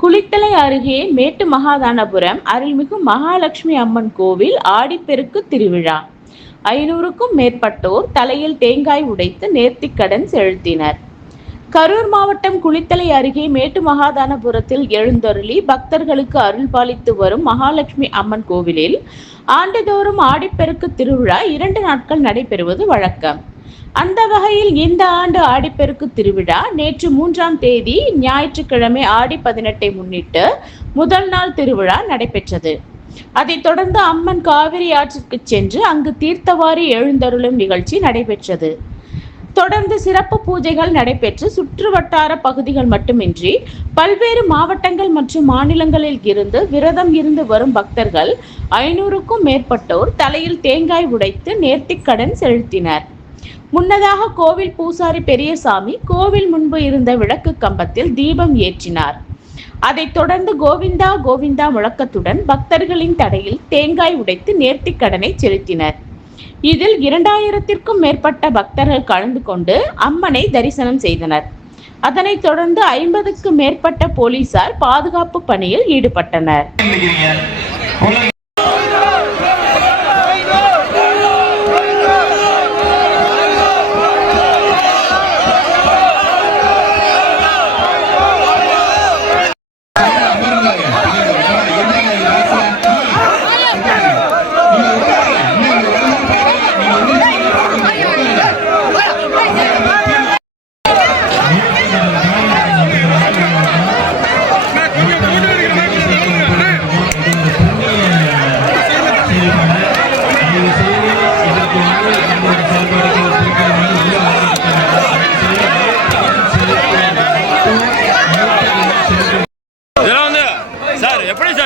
குளித்தலை அருகே மேட்டு மகாதானபுரம் அருள்மிகு மகாலட்சுமி அம்மன் கோவில் ஆடிப்பெருக்கு திருவிழா. ஐநூறுக்கும் மேற்பட்டோர் தலையில் தேங்காய் உடைத்து நேர்த்திக்கடன் செலுத்தினர். கரூர் மாவட்டம் குளித்தலை அருகே மேட்டு மகாதானபுரத்தில் எழுந்தருளி பக்தர்களுக்கு அருள் பாலித்து வரும் மகாலட்சுமி அம்மன் கோவிலில் ஆண்டுதோறும் ஆடிப்பெருக்கு திருவிழா இரண்டு நாட்கள் நடைபெறுவது வழக்கம். அந்த வகையில் இந்த ஆண்டு ஆடிப்பெருக்கு திருவிழா நேற்று மூன்றாம் தேதி ஞாயிற்றுக்கிழமை ஆடி பதினெட்டை முன்னிட்டு முதல் நாள் திருவிழா நடைபெற்றது. அதைத் தொடர்ந்து அம்மன் காவிரி ஆற்றிற்கு சென்று அங்கு தீர்த்தவாரி எழுந்தருளும் நிகழ்ச்சி நடைபெற்றது. தொடர்ந்து சிறப்பு பூஜைகள் நடைபெற்று சுற்று வட்டார பகுதிகள் மட்டுமின்றி பல்வேறு மாவட்டங்கள் மற்றும் மாநிலங்களில் இருந்து விரதம் இருந்து வரும் பக்தர்கள் ஐநூறுக்கும் மேற்பட்டோர் தலையில் தேங்காய் உடைத்து நேர்த்திக்கடன் செலுத்தினர். முன்னதாக கோவில் பூசாரி பெரியசாமி கோவில் முன்பு இருந்த விளக்கு கம்பத்தில் தீபம் ஏற்றினார். அதைத் தொடர்ந்து கோவிந்தா கோவிந்தா முழக்கத்துடன் பக்தர்களின் தடையில் தேங்காய் உடைத்து நேர்த்திக்கடனை செலுத்தினர். இதில் இரண்டாயிரத்திற்கும் மேற்பட்ட பக்தர்கள் கலந்து கொண்டு அம்மனை தரிசனம் செய்தனர். அதனைத் தொடர்ந்து ஐம்பதுக்கு மேற்பட்ட போலீசார் பாதுகாப்பு பணியில் ஈடுபட்டனர்.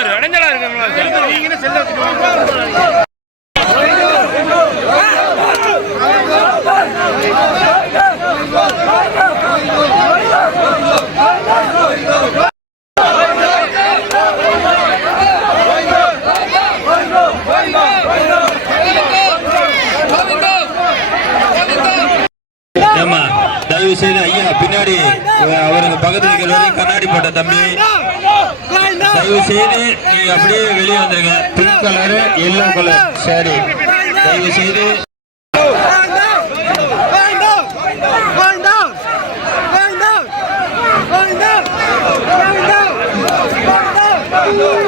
சார் எப்படி சார் செல்ல ஏமா தயவு செய்து ஐயா பின்னாடி அவருக்கு பக்கத்துல இருக்கிறவரையும் கண்ணாடி போட்ட தம்பி. தயவு செய்து நீங்க அப்படியே வெளியே வந்துருங்க. பிங்க் கலரு எல்லோ கலர் சரி தயவு செய்து. Oh,